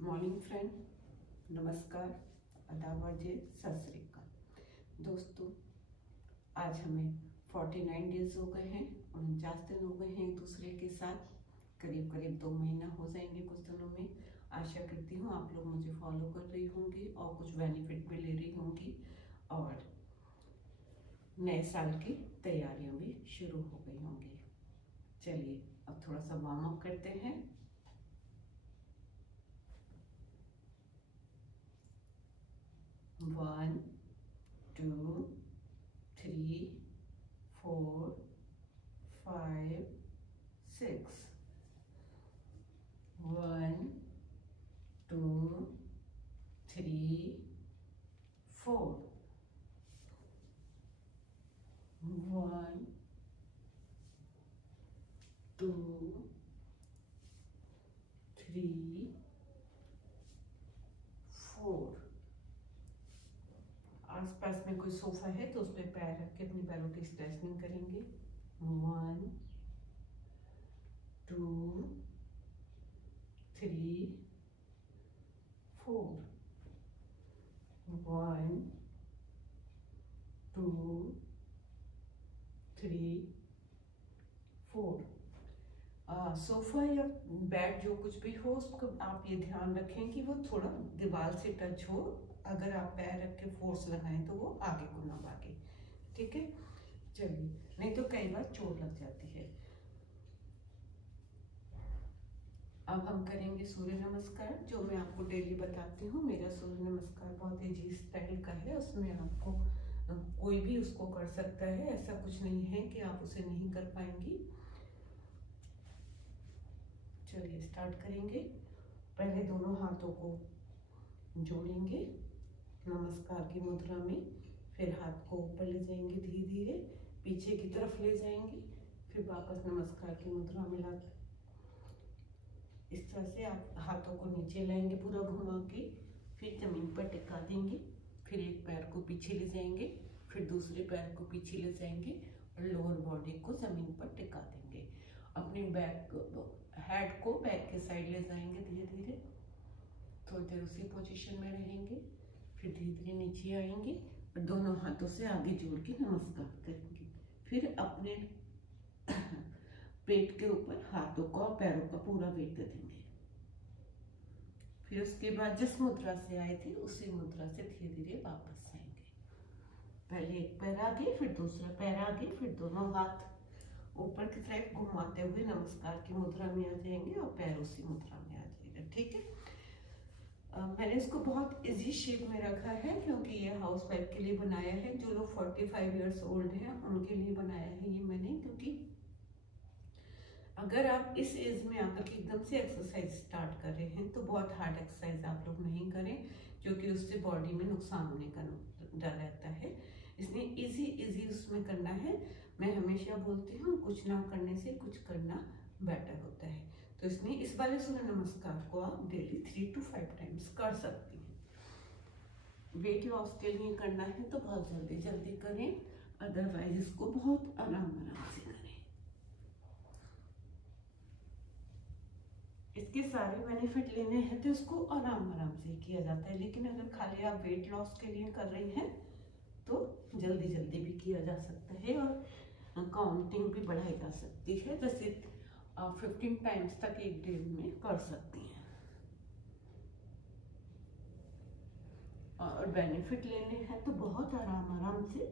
Good morning friend, नमस्कार, आदाब, सत श्री अकाल। दोस्तों, आज हमें 49 डेज हो गए हैं, 49 दिन हो गए हैं एक दूसरे के साथ। करीब करीब 2 महीना हो जाएंगे कुछ दिनों में। आशा करती हूँ आप लोग मुझे फॉलो कर रही होंगी और कुछ बेनिफिट भी ले रही होंगी और नए साल की तैयारियां भी शुरू हो गई होंगी। चलिए अब थोड़ा सा वार्म अप करते हैं। One, two, 3, 4, 5, 6। 1, 2, 3, 4। 1, 2, 3, 4। आसपास में कोई सोफा है तो उस पर पैर रख के अपने पैरों की स्ट्रेचनिंग करेंगे। 1, 2, 3, 4। 1, 2, 3, 4। सोफा या बेड जो कुछ भी हो उसको आप ये ध्यान रखें कि वो थोड़ा दीवार से टच हो। अगर आप पैर रख के फोर्स लगाएं तो वो आगे को ना भागे, ठीक है। चलिए, नहीं तो कई बार चोट लग जाती है। अब हम करेंगे सूर्य नमस्कार, जो मैं आपको डेली बताती हूँ। मेरा सूर्य नमस्कार बहुत इजी स्टाइल का है, उसमें आपको कोई भी उसको कर सकता है, ऐसा कुछ नहीं है कि आप उसे नहीं कर पाएंगी। चलिए स्टार्ट करेंगे। पहले दोनों हाथों को जोड़ेंगे नमस्कार की मुद्रा में, फिर हाथ को ऊपर ले जाएंगे, धीरे धीरे पीछे की तरफ ले जाएंगे, फिर वापस नमस्कार की मुद्रा में ला। इस तरह से आप हाथों को नीचे लाएंगे पूरा घुमा के, फिर जमीन पर टिका देंगे, फिर एक पैर को पीछे ले जाएंगे, फिर दूसरे पैर को पीछे ले जाएंगे और लोअर बॉडी को जमीन पर टिका देंगे। अपनी हेड को बैक के साइड ले जाएंगे, धीरे धीरे थोड़ी देर उसी पोजीशन में रहेंगे, फिर धीरे धीरे नीचे आएंगे और दोनों हाथों से आगे जोड़ के नमस्कार करेंगे। फिर अपने पेट के ऊपर हाथों का और पैरों का पूरा वेट दे देंगे। फिर उसके बाद जिस मुद्रा से आए थे उसी मुद्रा से धीरे धीरे वापस आएंगे। पहले एक पैर आगे, फिर दूसरा पैर आगे, फिर दोनों हाथ ऊपर की तरफ घुमाते हुए नमस्कार की मुद्रा में आ जाएंगे और पैर उसी मुद्रा में आ जाएगा, ठीक है। मैंने इसको बहुत इजी शेप में रखा है क्योंकि ये हाउस वाइफ के लिए बनाया है। जो लोग 45 इयर्स ओल्ड हैं उनके लिए बनाया है ये मैंने, क्योंकि अगर आप इस एज में आकर के एकदम से एक्सरसाइज स्टार्ट कर रहे हैं तो बहुत हार्ड एक्सरसाइज आप लोग नहीं करें, क्योंकि उससे बॉडी में नुकसान होने का डर रहता है। इसलिए इजी उसमें करना है। मैं हमेशा बोलती हूँ कुछ ना करने से कुछ करना बेटर होता है, तो इसलिए इस वाले सूर्य नमस्कार को आप डेली 3 to 5 टाइम्स कर सकती हैं। वेट लॉस के लिए करना है तो बहुत जल्दी करें, अदरवाइज इसको बहुत आराम से करें। इसके सारे बेनिफिट लेने हैं तो इसको आराम से किया जाता है, लेकिन अगर खाली आप वेट लॉस के लिए कर रही हैं तो जल्दी भी किया जा सकता है और काउंटिंग भी बढ़ाई जा सकती है। जैसे 15 टाइम्स तक एक डे में कर सकती हैं। और बेनिफिट लेने हैं तो बहुत आराम से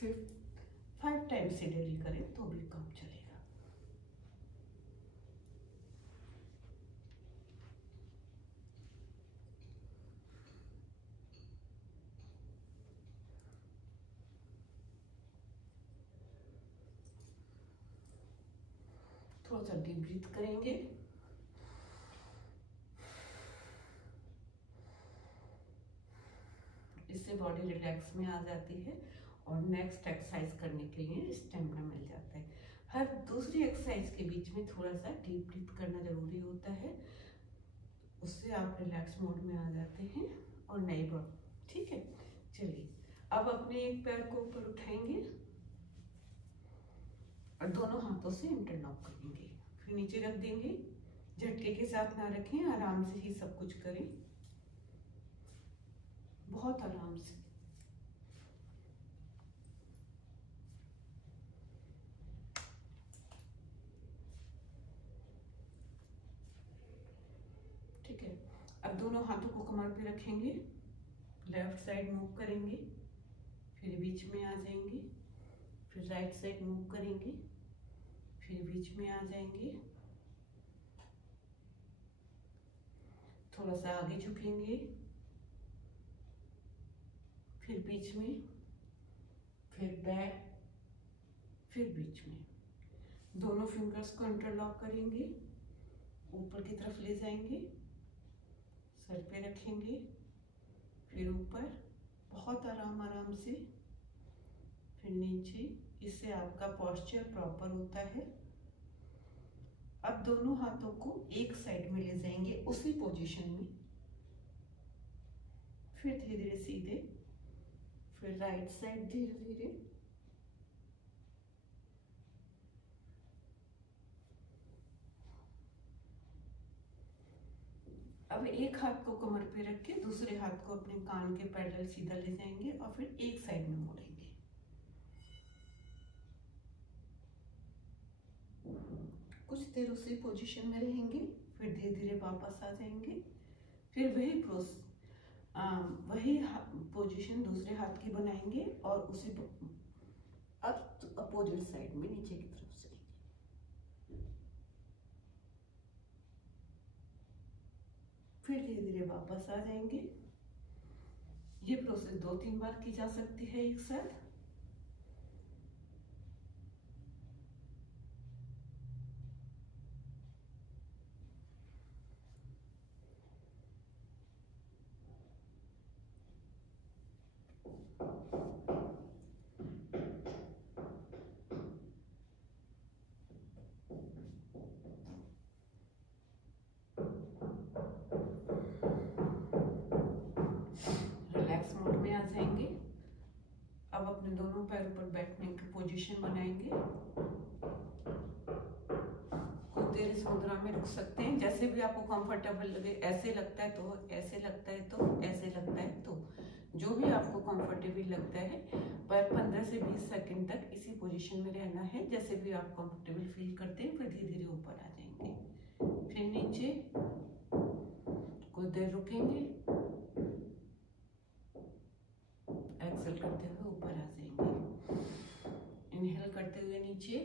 सिर्फ 5 टाइम्स से डेली करें तो भी काम चलेगा। थोड़ा सा डीप ब्रीथ करेंगे। इससे बॉडी रिलैक्स में आ जाती है और नेक्स्ट एक्सरसाइज करने के लिए स्टेमिना मिल जाता है। हर दूसरी एक्सरसाइज के बीच में थोड़ा सा डीप ब्रीथ करना जरूरी होता है, उससे आप रिलैक्स मोड में आ जाते हैं और नई बॉडी, ठीक है। चलिए अब अपने एक पैर को ऊपर उठाएंगे और दोनों हाथों से इंटरलॉक करेंगे, फिर नीचे रख देंगे, झटके के साथ ना रखें, आराम से ही सब कुछ करें, बहुत आराम से। ठीक है, अब दोनों हाथों को कमर पे रखेंगे, लेफ्ट साइड मूव करेंगे, फिर बीच में आ जाएंगे, फिर राइट साइड मूव करेंगे, फिर बीच में आ जाएंगे, थोड़ा सा आगे झुकेंगे, फिर बीच में, फिर बैक, फिर बीच में। दोनों फिंगर्स को इंटरलॉक करेंगे, ऊपर की तरफ ले जाएंगे, सर पे रखेंगे, फिर ऊपर, बहुत आराम से, फिर नीचे। इससे आपका पोस्चर प्रॉपर होता है। अब दोनों हाथों को एक साइड में ले जाएंगे उसी पोजीशन में, फिर धीरे धीरे सीधे, फिर राइट साइड धीरे धीरे, अब एक हाथ को कमर पे रख के दूसरे हाथ को अपने कान के पैडल सीधा ले जाएंगे और फिर एक साइड में मोड़ेंगे। कुछ देर उसी पोजीशन में रहेंगे, फिर धीरे धीरे वापस आ जाएंगे, फिर वही पोजीशन दूसरे हाथ की बनाएंगे और उसी अपोजिट साइड में नीचे की तरफ से, फिर धीरे धीरे वापस आ जाएंगे। ये प्रोसेस 2-3 बार की जा सकती है एक साथ। अब अपने दोनों पैरों पर बैठने की पोजीशन बनाएंगे। कुछ देर इस मुद्रा में रुक सकते हैं, जैसे भी आपको कंफर्टेबल लगे। ऐसे लगता है तो ऐसे लगता है तो ऐसे लगता है तो जो भी आपको कंफर्टेबल लगता है, पर 15 से 20 सेकंड तक इसी पोजीशन में रहना है। जैसे भी आप कंफर्टेबल फील करते हैं, फिर धीरे धीरे ऊपर आ जाएंगे, फिर नीचे, कुछ देर रुकेंगे, एक्सेल करते हुए ऊपर आ जाएंगे, इनहेल करते हुए नीचे।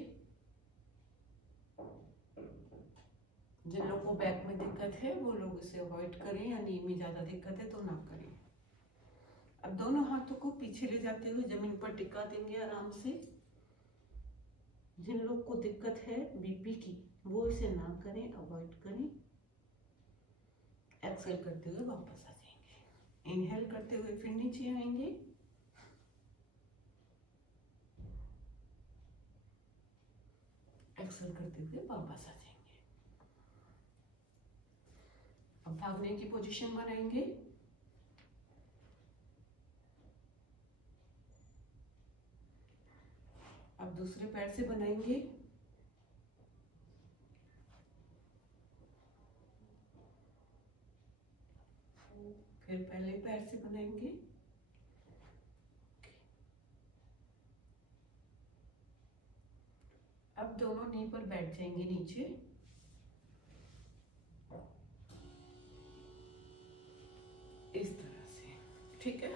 जिन लोगों को बैक में दिक्कत है वो लोग इसे अवॉइड करें, या नी में ज्यादा दिक्कत है तो ना करें। अब दोनों हाथों को पीछे ले जाते हुए जमीन पर टिका देंगे आराम से। जिन लोग को दिक्कत है बीपी की, वो इसे ना करें, अवॉइड करें। एक्सेल करते हुए वापस आ जाएंगे, इनहेल करते हुए फिर नीचे आएंगे, एक्सेल करते हुए वापस आ जाएंगे। अब भागने की पोजीशन बनाएंगे। अब दूसरे पैर से बनाएंगे, फिर पहले पैर से बनाएंगे, अब दोनों नी पर बैठ जाएंगे नीचे, इस तरह से। ठीक है,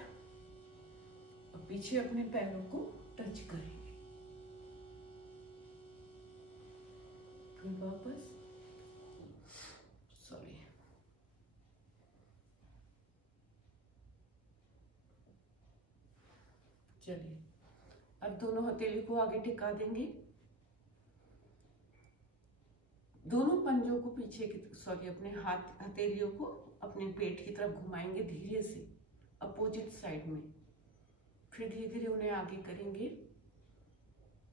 अब पीछे अपने पैरों को टच करेंगे, फिर वापस, सॉरी, चलिए। अब दोनों हथेली को आगे टिका देंगे, दोनों पंजों को पीछे की, सॉरी, अपने हाथ हथेलियों को अपने पेट की तरफ घुमाएंगे धीरे से, अपोजिट साइड में। फिर धीरे धीरे उन्हें आगे करेंगे,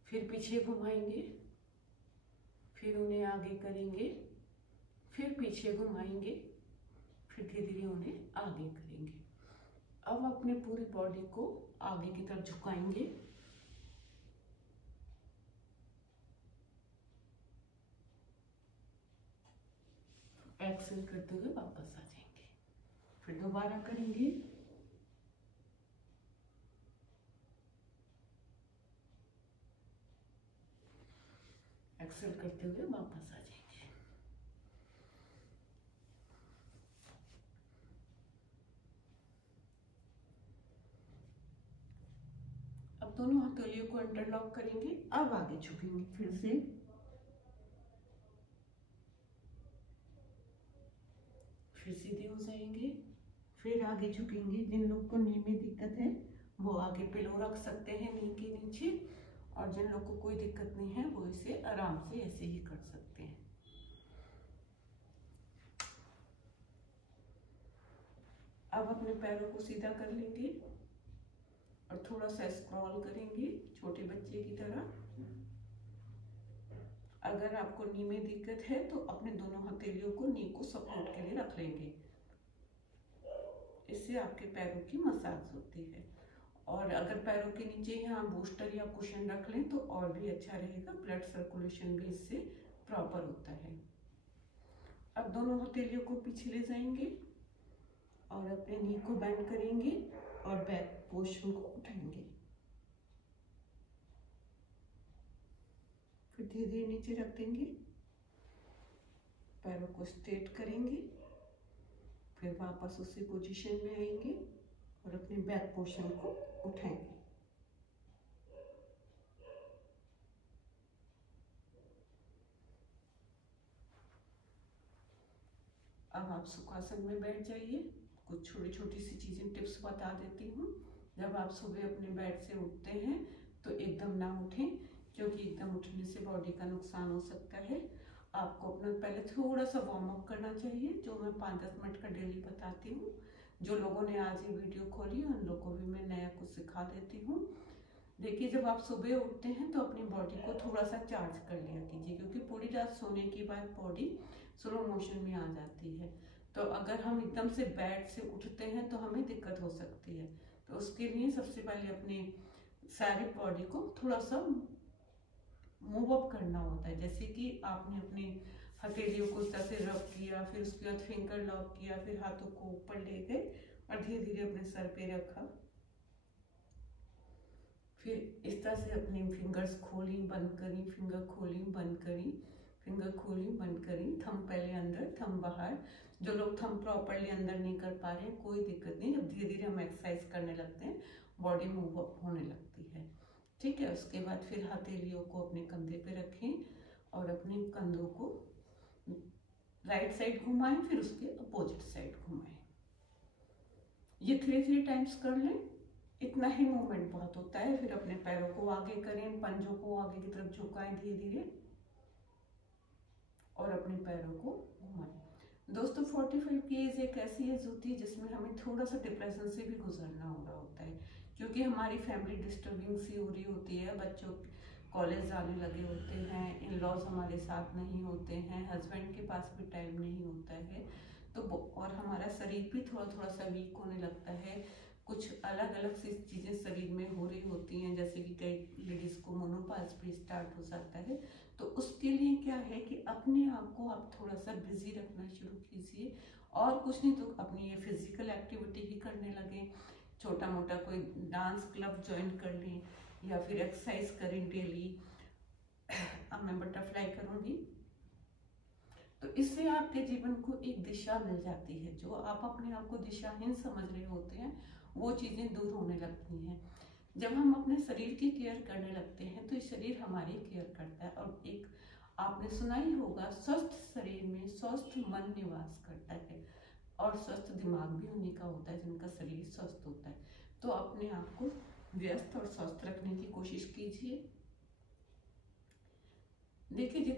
फिर पीछे घुमाएंगे, फिर उन्हें आगे करेंगे, फिर पीछे घुमाएंगे, फिर धीरे धीरे उन्हें आगे करेंगे। अब अपने पूरी बॉडी को आगे की तरफ झुकाएंगे, एक्सेल करते हुए वापस आ जाएंगे। फिर दोबारा करेंगे, एक्सेल करते हुए वापस आ जाएंगे। अब दोनों हथेलियों को इंटरलॉक करेंगे। अब आगे झुकेंगे, फिर से सीधे हो जाएंगे, फिर आगे झुकेंगे। जिन लोग को नी में दिक्कत है वो आगे पिलो रख सकते हैं नी के नीचे, और जिन लोग को कोई दिक्कत नहीं है वो इसे आराम से ऐसे ही कर सकते हैं। अब अपने पैरों को सीधा कर लेंगे और थोड़ा सा स्क्रॉल करेंगे छोटे बच्चे की तरह। अगर आपको नी में दिक्कत है तो अपने दोनों हथेलियों को नी को सपोर्ट के लिए रख लेंगे, इससे आपके पैरों की मसाज होती है। और अगर पैरों के नीचे यहाँ बूस्टर या कुशन रख लें तो और भी अच्छा रहेगा, ब्लड सर्कुलेशन भी इससे प्रॉपर होता है। अब दोनों हथेलियों को पीछे ले जाएंगे और अपने नी को बेंड करेंगे और बैक पोर्शन को उठाएंगे। फिर धीरे धीरे नीचे रख देंगे, पैरों को स्ट्रेट करेंगे, फिर वापस उसी पोजीशन में आएंगे और अपने बैक पोर्शन को उठाएंगे। अब आप सुखासन में बैठ जाइए। कुछ छोटी छोटी सी चीजें टिप्स बता देती हूँ। जब आप सुबह अपने बेड से उठते हैं तो एकदम ना उठें, क्योंकि एकदम उठने से बॉडी का नुकसान हो सकता है। आपको अपना पहले थोड़ा सा वार्म अप करना चाहिए, जो मैं 5-10 मिनट का डेली बताती हूँ। जो लोगों ने आज ये वीडियो खोली उन लोगों को भी मैं नया कुछ सिखा देती हूँ। देखिए, जब आप सुबह उठते हैं तो अपनी बॉडी को थोड़ा सा चार्ज कर लिया कीजिए, क्योंकि पूरी रात सोने के बाद बॉडी स्लो मोशन में आ जाती है। तो अगर हम एकदम से बेड से उठते हैं तो हमें दिक्कत हो सकती है। तो उसके लिए सबसे पहले अपनी सारी बॉडी को थोड़ा सा मूव अप करना होता है। जैसे कि आपने अपनी हथेलियों को इस तरह से रब किया, फिर उसके बाद फिंगर लॉक किया, फिर हाथों को ऊपर ले गए और धीरे धीरे अपने सर पे रखा। फिर इस तरह से अपनी फिंगर्स खोली बंद करी, फिंगर खोली बंद करी, फिंगर खोली बंद करी, थंब पहले अंदर थंब बाहर। जो लोग थंब प्रॉपरली अंदर नहीं कर पा रहे हैं कोई दिक्कत नहीं, जब धीरे धीरे हम एक्सरसाइज करने लगते हैं बॉडी मूव अप होने लगती है। ठीक है, उसके बाद फिर हथेलियों को अपने कंधे पे रखें और अपने कंधों को राइट साइड घुमाएं, फिर उसके अपोजिट साइड घुमाएं। ये 3 टाइम्स कर लें, इतना ही मूवमेंट बहुत होता है। फिर अपने पैरों को आगे करें, पंजों को आगे की तरफ झुकाएं धीरे धीरे और अपने पैरों को घुमाएं। दोस्तों, 45 की एज एक ऐसी एज होती है जिसमें हमें थोड़ा सा डिप्रेशन से भी गुजरना हो रहा होता है, क्योंकि हमारी फैमिली डिस्टर्बिंग सी हो रही होती है, बच्चों कॉलेज जाने लगे होते हैं, इन लॉज हमारे साथ नहीं होते हैं, हस्बैंड के पास भी टाइम नहीं होता है, तो और हमारा शरीर भी थोड़ा थोड़ा सा वीक होने लगता है। कुछ अलग अलग सी चीज़ें शरीर में हो रही होती हैं, जैसे कि कई लेडीज़ को मोनोपॉज भी स्टार्ट हो जाता है। तो उसके लिए क्या है कि अपने आप को आप थोड़ा सा बिजी रखना शुरू कीजिए, और कुछ नहीं तो अपनी ये फिजिकल एक्टिविटी ही करने लगे। छोटा मोटा कोई डांस क्लब ज्वाइन कर लें या फिर एक्सरसाइज करें डेली। अब मैं बटरफ्लाई करूँगी, तो इससे आपके जीवन को एक दिशा मिल जाती है। जो आप अपने आप को दिशाहीन समझ रहे होते हैं वो चीज़ें दूर होने लगती हैं। जब हम अपने शरीर की केयर करने लगते हैं तो शरीर हमारी केयर करता है। और एक आपने सुना ही होगा, स्वस्थ शरीर में स्वस्थ मन निवास करता है, और स्वस्थ दिमाग भी उन्हीं का होता है जिनका शरीर स्वस्थ होता है। तो अपने आप को व्यस्त और स्वस्थ रखने की कोशिश कीजिए। देखिए,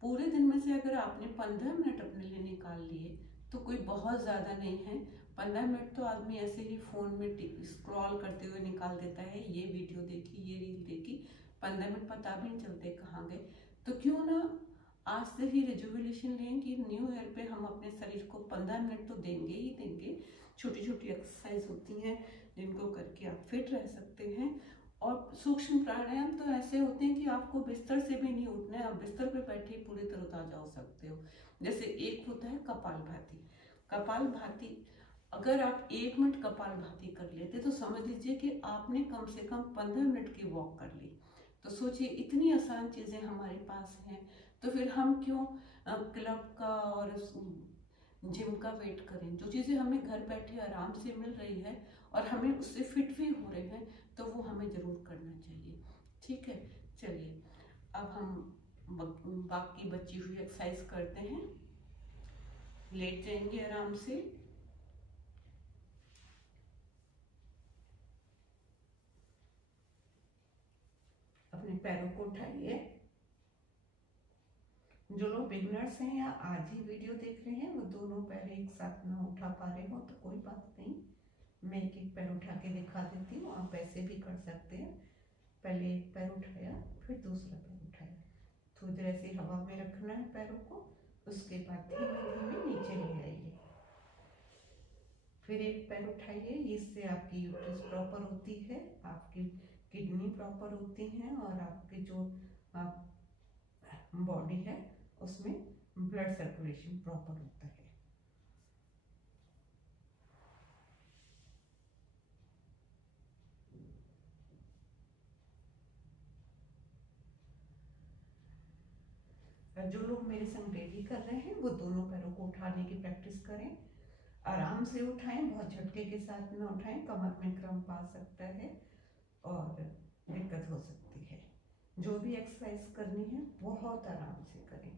पूरे दिन में से अगर आपने 15 मिनट अपने लिए निकाल लिए तो कोई बहुत ज़्यादा नहीं है। 15 मिनट तो आदमी ऐसे ही फ़ोन में स्क्रॉल करते हुए निकाल देता है, ये वीडियो देखी, ये रील देखी, 15 मिनट पता भी नहीं चलते कहाँ गए। तो क्यों ना आज से ही रेजोल्यूशन लें कि न्यू ईयर पे हम अपने शरीर को 15 मिनट तो देंगे ही देंगे। छोटी छोटी एक्सरसाइज होती हैं जिनको करके आप फिट रह सकते हैं और सूक्ष्म प्राणायाम तो ऐसे होते हैं कि आपको बिस्तर से भी नहीं उठना है, आप बिस्तर पे बैठे ही पूरी तरोताजा हो सकते हो। जैसे एक होता है कपालभाति। कपालभाति अगर आप 1 मिनट कपालभाति कर लेते तो समझ लीजिए कि आपने कम से कम 15 मिनट की वॉक कर ली। तो सोचिए इतनी आसान चीजें हमारे पास हैं, तो फिर हम क्यों क्लब का और जिम का वेट करें। जो चीजें हमें घर बैठे आराम से मिल रही है और हमें उससे फिट भी हो रहे हैं, तो वो हमें जरूर करना चाहिए। ठीक है, चलिए अब हम बाकी बची हुई एक्सरसाइज करते हैं। लेट जाएंगे आराम से। अपने पैरों को उठाइए। जो लोग बिगनर्स हैं या आज ही वीडियो देख रहे हैं, वो दोनों पैर एक साथ ना उठा पा रहे हो तो कोई बात नहीं, मैं एक एक पैर उठा के दिखा देती हूँ। आप ऐसे भी कर सकते हैं। पहले एक पैर उठाया, फिर दूसरा पैर उठाया, थोड़ी देर ऐसे हवा में रखना है पैरों को। उसके बाद धीमे धीमे नीचे ले आइए। फिर एक पैर उठाइए। इससे आपकी यूट्रस प्रॉपर होती है, आपकी किडनी प्रॉपर होती हैं और आपकी जो बॉडी है उसमें ब्लड सर्कुलेशन प्रॉपर होता है। जो लोग मेरे संग डेली कर रहे हैं वो दोनों पैरों को उठाने की प्रैक्टिस करें। आराम से उठाएं, बहुत झटके के साथ न उठाएं, कमर में क्रम्प आ सकता है और दिक्कत हो सकती है। जो भी एक्सरसाइज करनी है बहुत आराम से करें।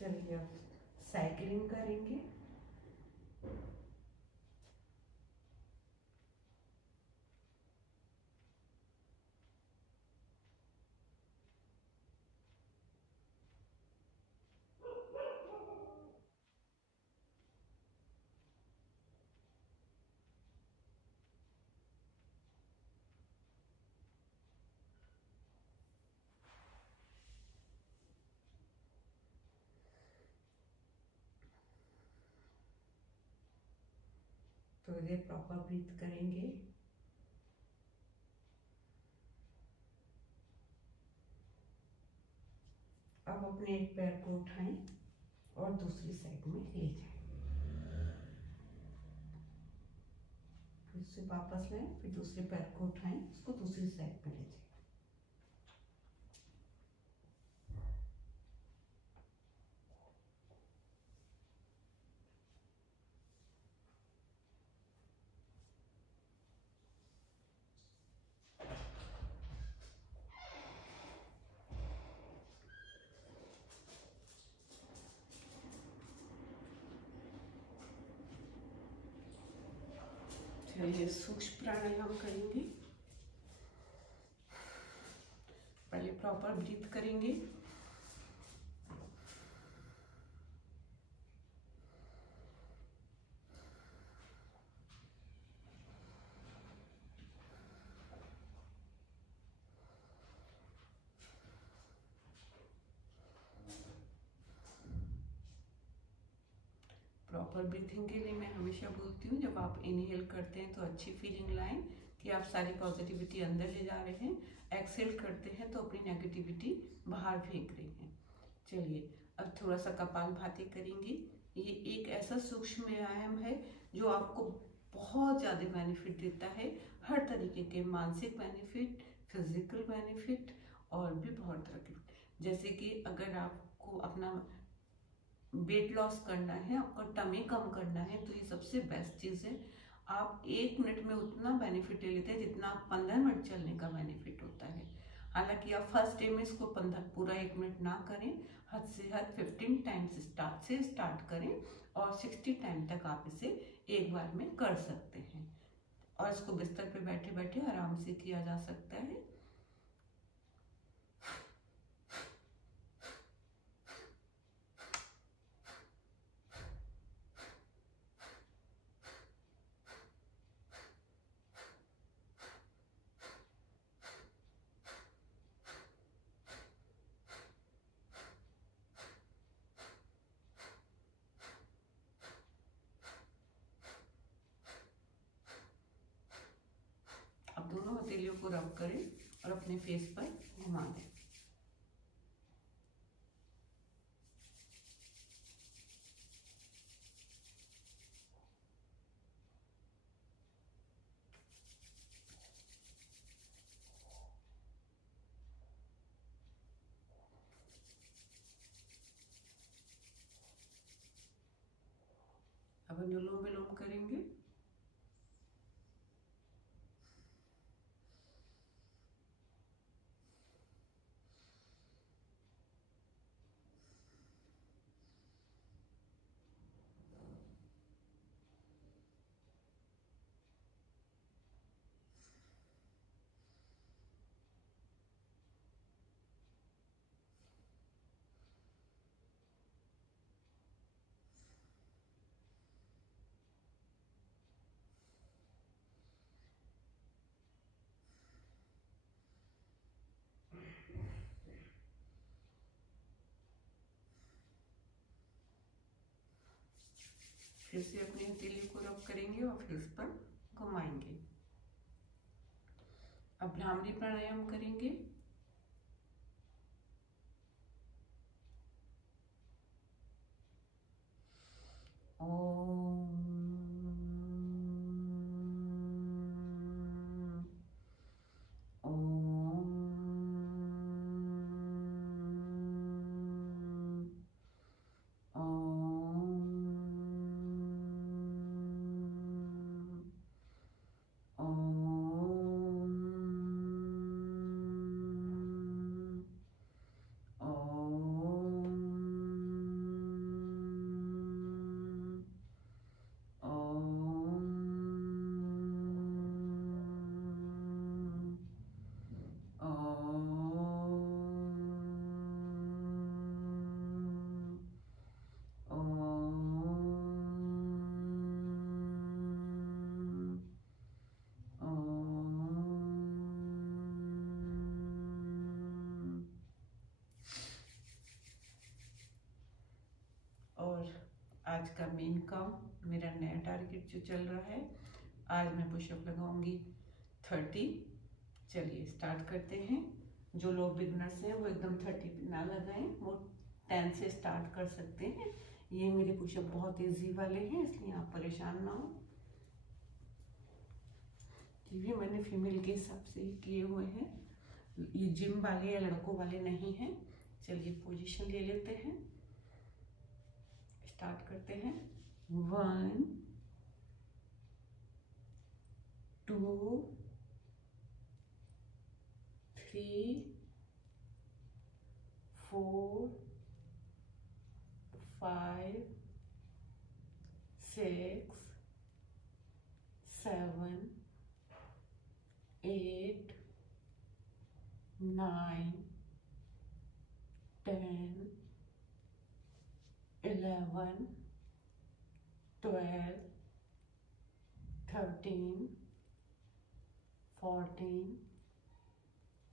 चलिए अब साइकिलिंग करेंगे। तो ये प्रॉपर ब्रीथ करेंगे। अब अपने एक पैर को उठाएं और दूसरी साइड में ले जाएं। फिर से वापस लें, फिर दूसरे पैर को उठाएं, उसको दूसरी साइड में ले जाएं। चलिए सूक्ष्म प्राणायाम करेंगे। पहले प्रॉपर ब्रीथ करेंगे। प्रॉपर ब्रीथिंग के लिए मैं हमेशा बोलती हूँ, जब आप इनहेल करते हैं तो अच्छी फीलिंग लाएं कि आप सारी पॉजिटिविटी अंदर ले जा रहे हैं। एक्सेल करते हैं तो अपनी नेगेटिविटी बाहर फेंक रहे हैं। चलिए अब थोड़ा सा कपालभाति करेंगे। ये एक ऐसा सूक्ष्म व्यायाम है जो आपको बहुत ज़्यादा बेनिफिट देता है, हर तरीके के मानसिक बेनिफिट, फिजिकल बेनिफिट और भी बहुत तरह के। जैसे कि अगर आपको अपना वेट लॉस करना है, आपका टमी कम करना है, तो ये सबसे बेस्ट चीज़ है। आप 1 मिनट में उतना बेनिफिट ले लेते हैं जितना आप 15 मिनट चलने का बेनिफिट होता है। हालांकि आप फर्स्ट डे में इसको पूरा 1 मिनट ना करें, हद से हद 15 टाइम्स स्टार्ट करें और 60 टाइम तक आप इसे एक बार में कर सकते हैं। और इसको बिस्तर पे बैठे बैठे आराम से किया जा सकता है। अब दोनों हथेलियों को रब करें और अपने फेस पर घुमा दें। अब अनुलोम विलोम करेंगे। फिर से अपनी हथेली को रब करेंगे और फेस पर घुमाएंगे। अब भ्रामरी प्राणायाम करेंगे। ओम और आज का मेन काम, मेरा नया टारगेट जो चल रहा है, आज मैं पुशअप लगाऊंगी 30। चलिए स्टार्ट करते हैं। जो लोग बिगनर्स हैं वो एकदम 30 पे ना लगाएं, वो 10 से स्टार्ट कर सकते हैं। ये मेरे पुशअप बहुत इजी वाले हैं, इसलिए आप परेशान ना हो। ये भी मैंने फीमेल के हिसाब से ही किए हुए हैं, ये जिम वाले या लड़कों वाले नहीं हैं। चलिए पोजीशन ले लेते हैं, स्टार्ट करते हैं। 1 2 3 4 5 6 7 8 9 10 11 12 13 14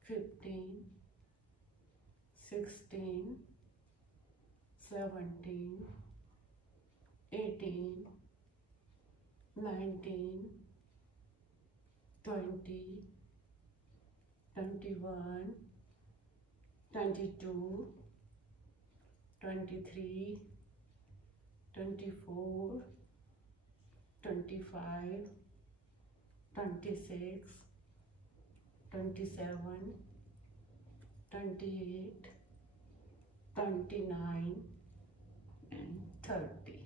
15 16 17 18 19 20 21 22 23 24 25 26 27 28 29 एंड 30।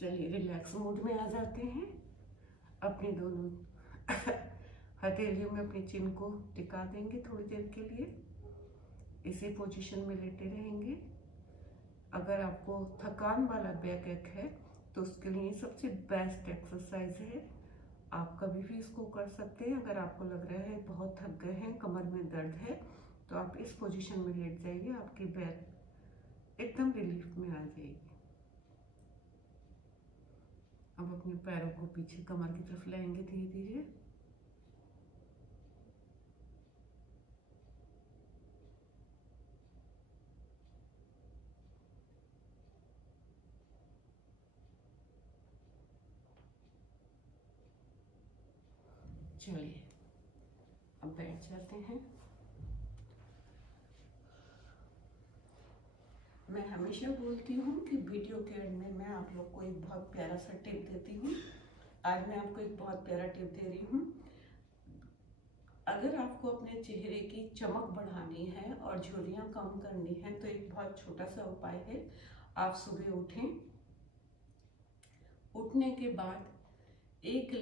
चलिए रिलैक्स मोड में आ जाते हैं। अपने दोनों हथेलियों में अपनी चिन को टिका देंगे थोड़ी देर के लिए, इसी पोजीशन में लेटे रहेंगे। अगर आपको थकान वाला बैक एक है तो उसके लिए सबसे बेस्ट एक्सरसाइज है। आप कभी भी इसको कर सकते हैं। अगर आपको लग रहा है बहुत थक गए हैं, कमर में दर्द है, तो आप इस पोजीशन में लेट जाइए, आपकी बैक एकदम रिलीफ में आ जाएगी। अब अपने पैरों को पीछे कमर की तरफ लाएंगे धीरे धीरे। चलिए अब बैठ जाते हैं। मैं हमेशा बोलती हूँ कि वीडियो के एंड में मैं आप लोग को एक बहुत प्यारा सा टिप देती हूँ। आज मैं आपको एक बहुत प्यारा टिप दे रही हूँ। अगर आपको अपने चेहरे की चमक बढ़ानी है और झुर्रियाँ कम करनी है तो एक बहुत छोटा सा उपाय है। आप सुबह उठें, उठने के बाद एक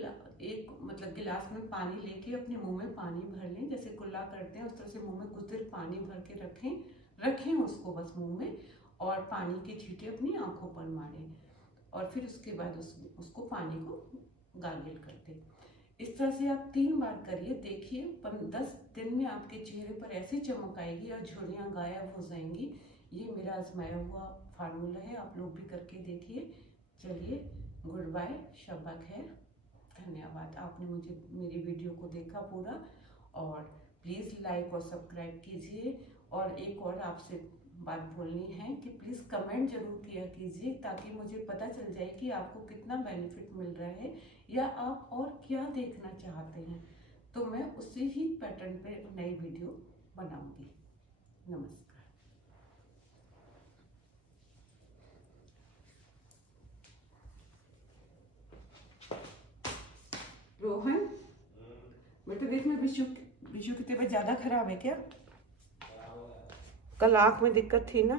गिलास में पानी लेके अपने मुंह में पानी भर लें, जैसे कुल्ला करते हैं उस तरह से मुंह में कुछ देर पानी भर के रखें उसको बस मुंह में, और पानी के छींटे अपनी आंखों पर मारें और फिर उसके बाद उसको पानी को गार्गल कर दें। इस तरह से आप 3 बार करिए, देखिए 10 दिन में आपके चेहरे पर ऐसी चमक आएगी और झुर्रियाँ गायब हो जाएंगी। ये मेरा आजमाया हुआ फार्मूला है, आप लोग भी करके देखिए। चलिए, गुड बाय, शब्बा खैर, धन्यवाद। आपने मेरी वीडियो को देखा पूरा, और प्लीज़ लाइक और सब्सक्राइब कीजिए। और एक और आपसे बात बोलनी है कि प्लीज़ कमेंट जरूर किया कीजिए, ताकि मुझे पता चल जाए कि आपको कितना बेनिफिट मिल रहा है या आप और क्या देखना चाहते हैं, तो मैं उसी ही पैटर्न पे नई वीडियो बनाऊंगी। नमस्कार। रोहन, बेटा देख, मैं विशु की तबीयत ज़्यादा खराब है क्या? कल आँख में दिक्कत थी ना।